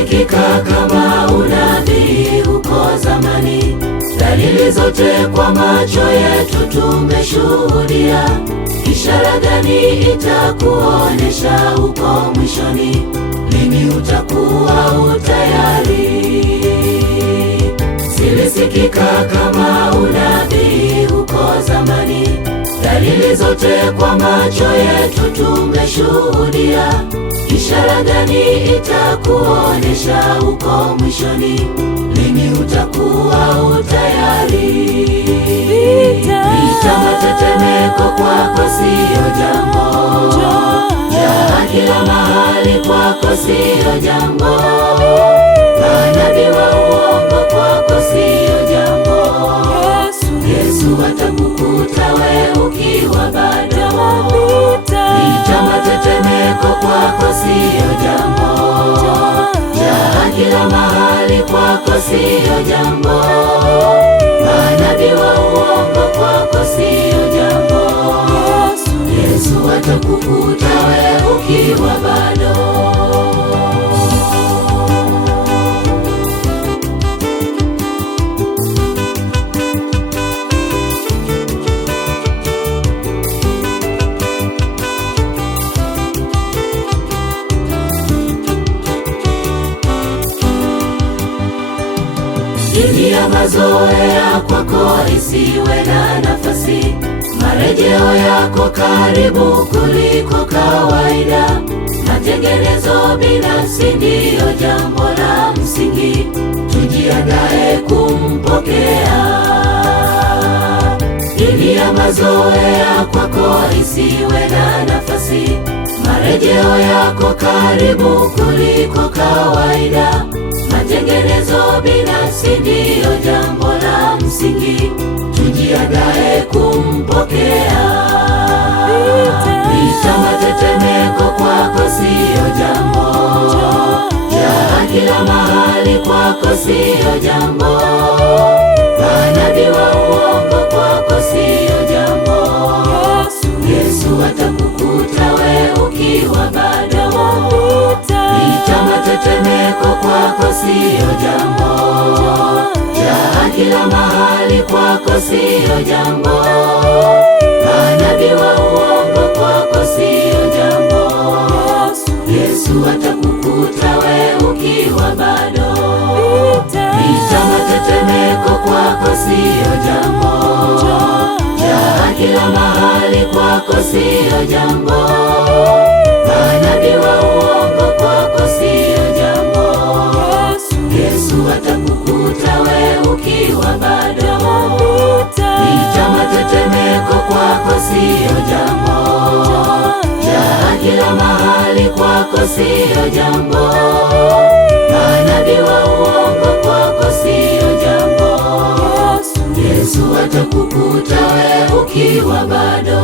zilisikika kama unabii huko zamani. Dalili zote kwa macho yetu tumeshuhudia. Ishara gani itakuonesha uko mwishoni? Lini utakuwa utayari? Zilisikika kama unabii huko zamani. Dalili zote kwa macho yetu tumeshuhudia. Ishara gani itakuonesha uko mwishoni? Lini utakuwa utayari? Vita, matetemeko kwako siyo jambo. Njaa kila mahali kwako siyo jambo. Manabii wa uongo kwako siyo jambo. Yesu atakukuta we ukiwa bado. Vita, matetemeko kwako siyo jambo. Njaa kila mahali kwako siyo jambo. Manabii wa uongo kwako siyo jambo. Yesu atakukuta we ukiwa bado. Dini ya mazoea kwako isiwe na nafasi. Marejeo yako karibu kuliko kawaida. Matengenezo binafsi ndiyo jambo la msingi. Tujiandae kumpokea. Dini ya mazoea kwako isiwe na nafasi. Marejeo yako karibu kuliko kawaida. Matengenezo binafsi ndiyo jambo la msingi. Tujiandae kumpokea. Vita, matetemeko kwako siyo jambo. Njaa kila mahali kwako siyo jambo. Manabii wa uongo kwako siyo jambo. Yesu atakukuta we ukiwa bado. Vita, matetemeko kwako siyo jambo. Njaa kila mahali kwako siyo jambo. Manabii wa uongo kwako siyo jambo. Yesu atakukuta we ukiwa bado. Vita, matetemeko kwako siyo jambo. Njaa kila mahali kwako siyo jambo. Manabii wa uongo kwako siyo jambo. Yesu atakukuta we ukiwa bado. Vita, matetemeko kwako siyo jambo. Njaa kila mahali kwako siyo jambo. Manabii wa uongo kwako siyo jambo. Yesu atakukuta we ukiwa bado.